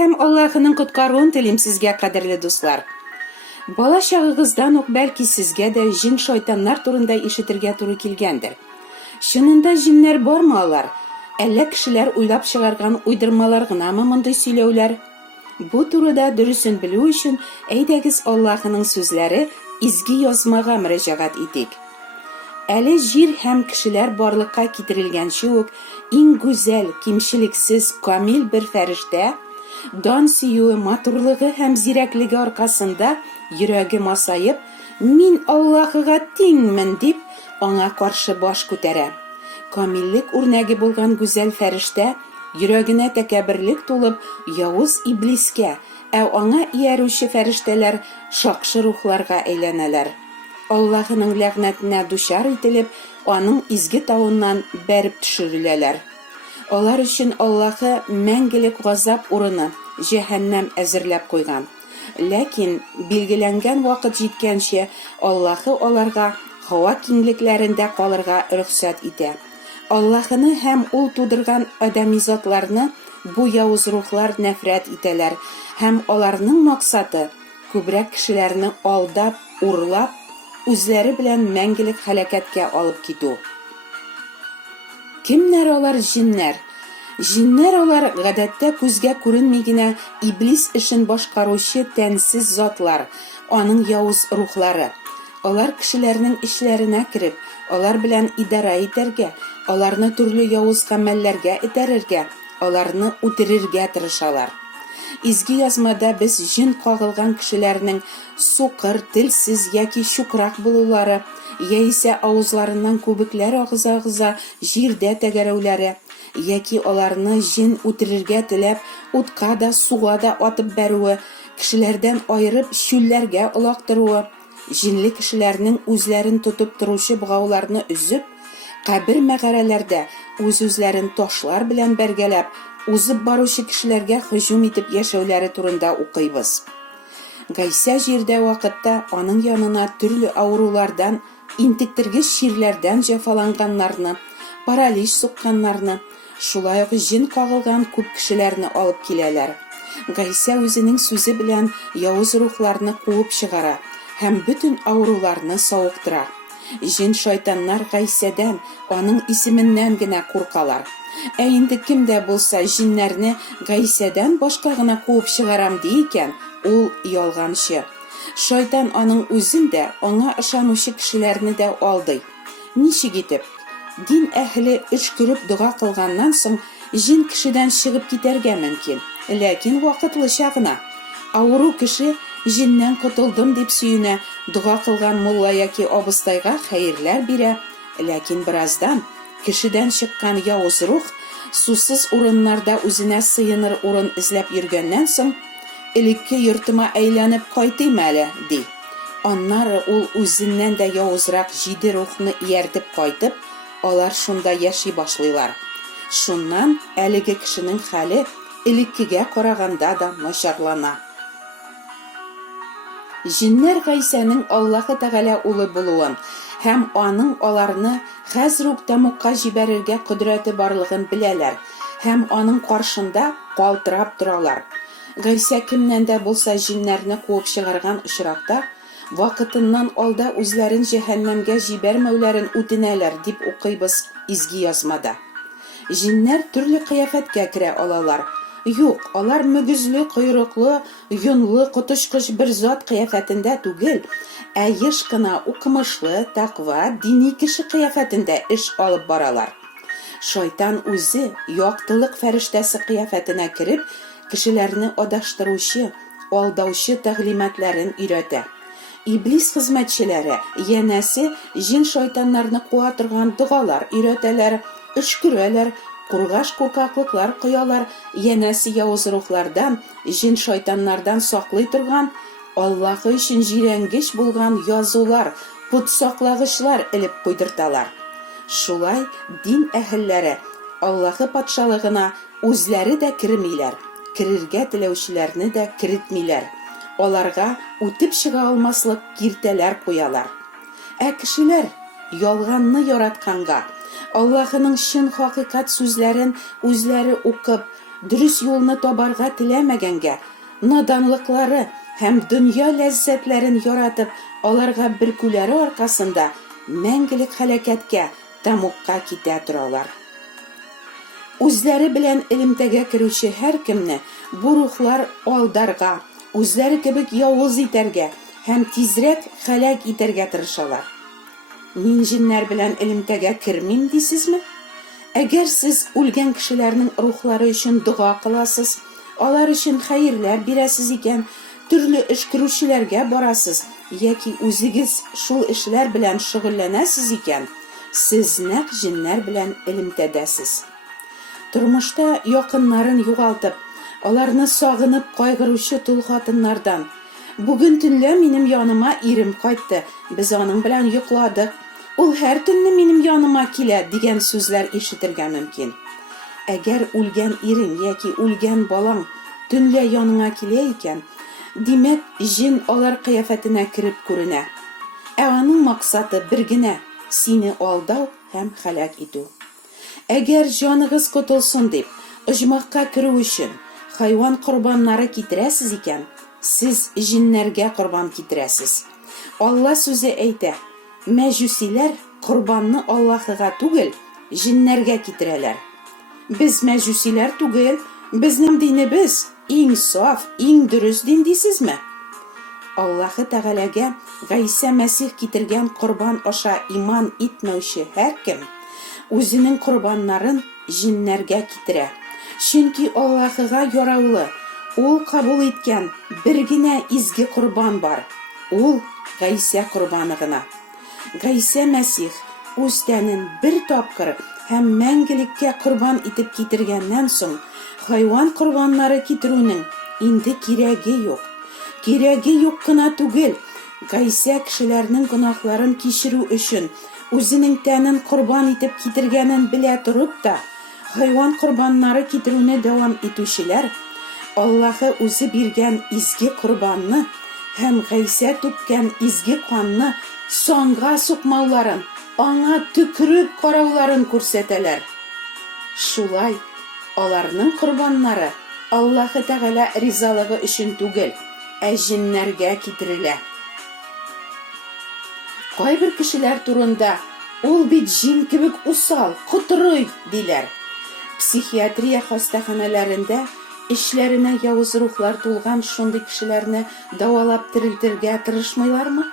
һәм Аллаһының коткаруын телим сезгә, кадерле дуслар. Бала чагыгыздан ук бәлки сезгә дә җин шайтаннар турында ишетергә туры килгәндер. Чынында җиннәр бармы алар? Әллә кешеләр уйлап чыгарган уйдырмалар гынамы мондый сөйләүләр? Бу турыда дөресен белү өчен әйдәгез Аллаһының сүзләре изге язмага мөрәҗәгать итик. Әле җир һәм кешеләр барлыкка китерелгәнче үк иң гүзәл, кимчелексез, камил бер фәрештә, дан сөюе, матурлыгы һәм зирәклеге аркасында йөрәге масаеп, мин Аллаһыга тиңмен дип, аңа каршы баш күтәрә. Камиллек үрнәге булган гүзәл фәрештә йөрәгенә тәкәбберлек тулып, явыз иблискә, аңа иярүче фәрештәләр шакшы рухларга әйләнәләр. Аллаһының ләгънәтенә дучар ителеп, аның изге тавыннан бәреп төшереләләр. Алар өчен Аллаһы мәңгелек газап урыны, җәһәннәм әзерләп куйган. Ләкин билгеләнгән вакыт җиткәнче Аллаһы аларга һава киңлекләрендә калырга рөхсәт итә. Аллаһыны һәм ул тудырган адәми затларны бу явыз рухлар нәфрәт итәләр һәм аларның максаты күбрәк кешеләрне алдап, урлап, үзләре белән мәңгелек һәлакәткә алып китү. Кемнәр алар җиннәр? Җиннәр алар гадәттә күзгә күренми генә иблис эшен башкаручы тәнсез затлар, аның явыз рухлары. Алар кешеләрнең эшләренә кирип, алар белән идара итәргә, аларны төрле явыз гамәлләргә этәрергә, аларны үтерергә тырышалар. Изге язмада без җин кагылган кешеләрнең сукыр, телсез яки чукрак булулары, яисә авызларыннан күбекләр агыза-агыза җирдә тәгәрәүләре, яки аларны җин үтерергә теләп, утка да, суга да атып бәрүе, кешеләрдән аерып чүлләргә олактыруы, җинле кешеләрнең үзләрен тотып торучы богауларны өзеп, кабер мәгарәләрдә үз-үзләрен ташлар белән бәргәләп, узып баручы кешеләргә һөҗүм итеп яшәүләре турында укыйбыз. Гайса җирдә вакытта аның янына төрле авырулардан, интектергеч чирләрдән җәфаланганнарны, паралич сукканнарны, шулай ук җин кагылган күп кешеләрне алып киләләр. Гайса үзенең сүзе белән явыз рухларны куып чыгара һәм бөтен авыруларны савыктыра. Җин шайтаннар Гайсәдән, аның исеменнән генә куркалар. Инде кемдә булса җиннәрне Гайсәдән башка гына куып чыгарам ди икән, ул ялганчы. Шайтан аның үзен дә, аңа ышанучы кешеләрне дә алдый. Ничек итеп? Дин әһле өшкөреп дуга кылганнан соң җин кешедән чыгып китәргә мөмкин, ләкин вакытлыча гына. Авыру кеше җиннән котылдым дип сөенә, дуга кылган мулла яки абыстайга хәерләр бирә, ләкин бераздан кешедән чыккан явыз рух сусыз урыннарда үзенә сыеныр урын эзләп йөргәннән соң, элекке йортыма әйләнеп кайтыйм әле, ди. Аннары ул үзеннән дә явызрак 7 рухны ияртеп кайтып, алар шунда яши башлыйлар. Шуннан әлеге кешенең хәле элеккегә караганда да начарлана. Җиннәр Гайсәнең Аллаһы Тәгалә улы булуын һәм аның аларны хәзер үк тәмугка җибәрергә кодрәте барлыгын беләләр һәм аның каршында калтырап торалар. Гайсә кемнән дә булса җиннәрне куып чыгарган очракта, вакытыннан алда үзләрен җәһәннәмгә җибәрмәүләрен үтенәләр дип укыйбыз изге язмада. Җиннәр төрле кыяфәткә керә алалар. Юк, алар мөгезле, койрыклы, йонлы, котышкыч бер зат кыяфәтендә түгел, еш кына укымышлы, таква, дини кеше кыяфәтендә эш алып баралар. Шайтан үзе яктылык фәрештәсе кыяфәтенә кирип, кешеләрне адаштыручы, алдаучы тәгълиматларын өйрәтә. Иблис хезмәтчеләре, янәсе, җин шайтаннарны куа торган дугалар өйрәтәләр, өшкерәләр, кургаш куркаклыклар коялар, янәсе явыз рухлардан, җин шайтаннардан саклый торган, Аллаһы өчен җирәнгеч булган язулар, пут саклагычлар элеп куйдырталар. Шулай дин әһелләре Аллаһы патшалыгына үзләре дә кермиләр, керергә теләүчеләрне дә кертмиләр. Аларга үтеп чыга алмаслык киртәләр куялар. Кешеләр ялганны яратканга, Аллаһының чын хакыйкать сүзләрен үзләре укып, дөрес юлны табарга теләмәгәнгә, наданлыклары һәм дөнья ләззәтләрен яратып, аларга бөркүләре аркасында мәңгелек һәлакәткә, тамукка китә торалар. Үзләре белән элемтәгә керүче һәркемне бу рухлар алдарга, үзләре кебек явыз итәргә һәм тизрәк һәлак итәргә тырышалар. Мин җиннәр белән элемтәгә кермим дисезме? Әгәр сез үлгән кешеләрнең рухлары өчен дуга кыласыз, алар өчен хәерләр бирәсез икән, төрле эш күрүчеләргә барасыз, яки үзегез шул эшләр белән шөгыльләнәсез икән, сез нәкъ җиннәр белән элемтәдәсез. Тормышта якыннарын югалтып, аларны сагынып кайгыручы тол хатыннардан: "Бүген төнлә минем яныма ирем кайтты, без аның белән йокладык. Ул һәр төнне минем яныма килә" дигән сүзләр ишетергә мөмкин. Әгәр үлгән ирең яки үлгән балаң төнлә яныңа килә икән, димәк, җин алар кыяфәтенә кереп күренә. Аның максаты бер генә: сине алдау һәм һәлак итү. Әгәр җаныгыз котылсын дип, оҗмахка керү өчен хайван корбаннары китерәсез икән, сез җиннәргә корбан китерәсез. Алла сүзе әйтә: мәҗүсиләр корбанны Аллаһыга түгел, җиннәргә китерәләр. Без мәҗүсиләр түгел, безнең динебез иң саф, иң дөрес дин дисезме? Аллаһы Тәгаләгә Гайса Мәсих китергән корбан аша иман итмәүче һәркем үзенең корбаннарын җиннәргә китерә. Чөнки Аллаһыга яраулы, ул кабул иткән бер генә изге корбан бар. Ул Гайса корбаны гына. Гайса Мәсих үз тәнен бер тапкыр һәм мәңгелеккә корбан итеп китергәннән соң, хайван корбаннары китерүнең инде кирәге юк. Кирәге юк кына түгел, Гайса кешеләрнең гөнаһларын кичерү өчен үзенең тәнен корбан итеп китергәнен белә торып та, хайван корбаннары китерүне дәвам итүчеләр Аллаһы үзе биргән изге корбанны һәм Гайса түккән изге канны санга сукмауларын, аңа төкереп карауларын күрсәтәләр. Шулай аларның корбаннары Аллаһы Тәгалә ризалыгы өчен түгел, ә җиннәргә китерелә. Кайбер кешеләр турында: "Ул бит җин кебек усал, котырый" диләр. Психиатрия хастаханәләрендә эшләренә явыз рухлар тулган шундый кешеләрне давалап терелтергә тырышмыйлармы?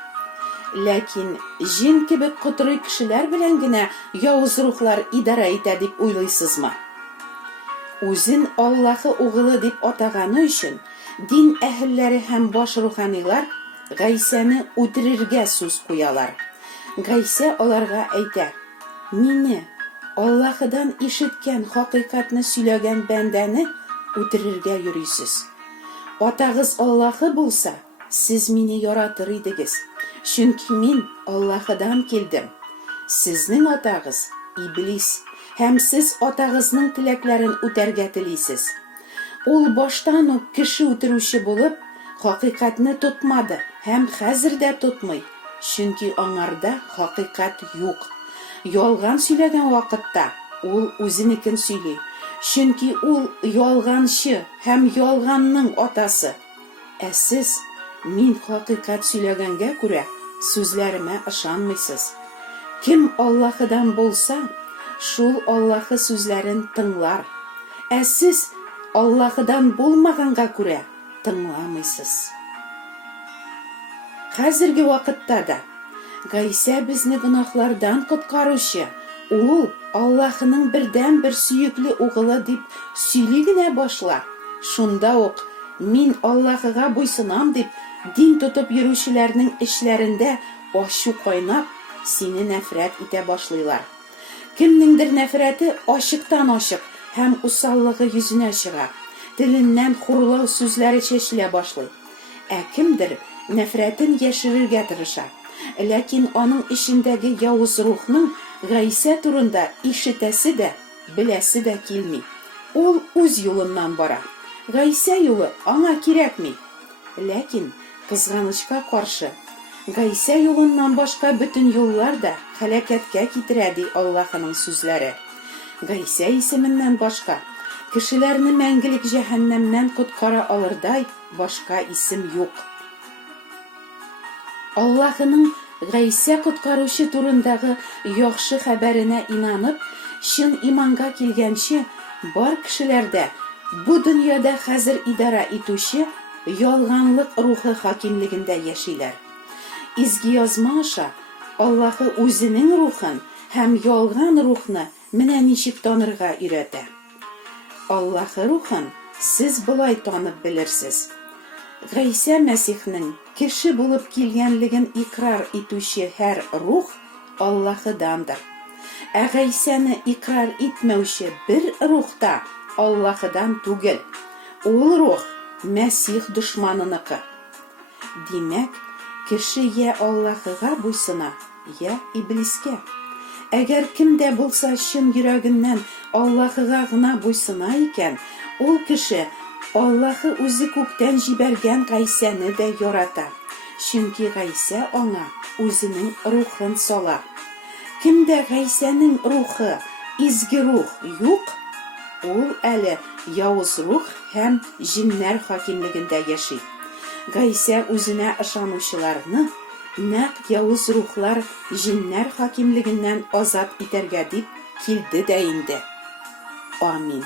Ләкин җин кебек котырый кешеләр белән генә явыз рухлар идара итә дип уйлыйсызмы? Үзен Аллаһы угылы дип атаганы өчен дин әһелләре һәм баш руханилар Гайсәне үтерергә сүз куялар. Гайса аларга әйтә: "Мине, Аллаһыдан ишеткән хакыйкатьне сөйләгән бәндәне үтерергә йөрисез. Атагыз Аллаһы булса, сез мине яратыр идегез, чөнки мин Аллаһыдан килдем. Сезнең атагыз Иблис, һәм сез атагызның теләкләрен үтәргә телисез. Ул баштан ук кеше үтерүче булып, хакыйкатьне тотмады һәм хәзер дә тотмый, чөнки аңарда хакыйкать юк. Ялган сөйләгән вакытта ул үзенекен сөйли, чөнки ул ялганчы һәм ялганның атасы. Ә сез, мин хакыйкать сөйләгәнгә күрә, сүзләремә ышанмыйсыз. Кем Аллаһыдан булса, шул Аллаһы сүзләрен тыңлар. Ә сез Аллаһыдан булмаганга күрә тыңламыйсыз." Хәзерге вакытта да Гайса безне гөнаһлардан коткаручы, ул Аллаһының бердән бер сөекле угылы дип сөйли генә башла. Шунда ук мин Аллаһыга буйсынам дип дин тотып йөрүчеләрнең эшләрендә ачу кайнап, сине нәфрәт итә башлыйлар. Кемнеңдер нәфрәте ачыктан ачык һәм усаллыгы йөзенә чыга. Теленнән хурлау сүзләре чәчелә башлый. Ә кемдер нәфрәтен яшерергә тырыша. Ләкин аның эчендәге явыз рухның Гайса турында ишетәсе дә, беләсе дә килми. Ул үз юлыннан бара. Гайса юлы аңа кирәкми. Ләкин кызганычка каршы, Гайса юлыннан башка бөтен юллар да һәлакәткә китерә ди Аллаһының сүзләре. Гайса исеменнән башка Кешеләрне мәңгелек җәһәннәмнән коткара алырдай башка исем юк. Аллаһының Гайса коткаручы турындагы яхшы хәбәренә инанып, чын иманга килгәнче, бар кешеләрдә бу дөньяда хәзер идара итүче ялганлык рухы хакимлегендә яшиләр. Изге язма аша Аллаһы үзенең рухын һәм ялган рухны менә ничек танырга өйрәтә. Аллаһы рухын сез болай танып белерсез. Гайса Мәсихнең кеше булып килгәнлеген икрар итүче һәр рух Аллаһыдандыр. Ә Гайсаны икрар итмәүче бер рух та Аллаһыдан түгел. Ул рух Мәсих дошманыныкы. Димәк, кеше я Аллаһыга буйсына, я Иблискә. Әгәр кемдә булса чын йөрәгеннән Аллаһыга гына буйсына икән, ул кеше Аллаһы үзе күктән җибәргән Гайсаны да ярата. Чөнки Гайса аңа үзенең рухын сала. Кемдә Гайсаның рухы, изге рух юк, ул әле явыз рух һәм җиннәр хакимлегендә яши. Гайса үзенә ышанучыларны нәкъ явыз рухлар җиннәр хакимлегеннән азат итәргә дип килде дә инде. Амин.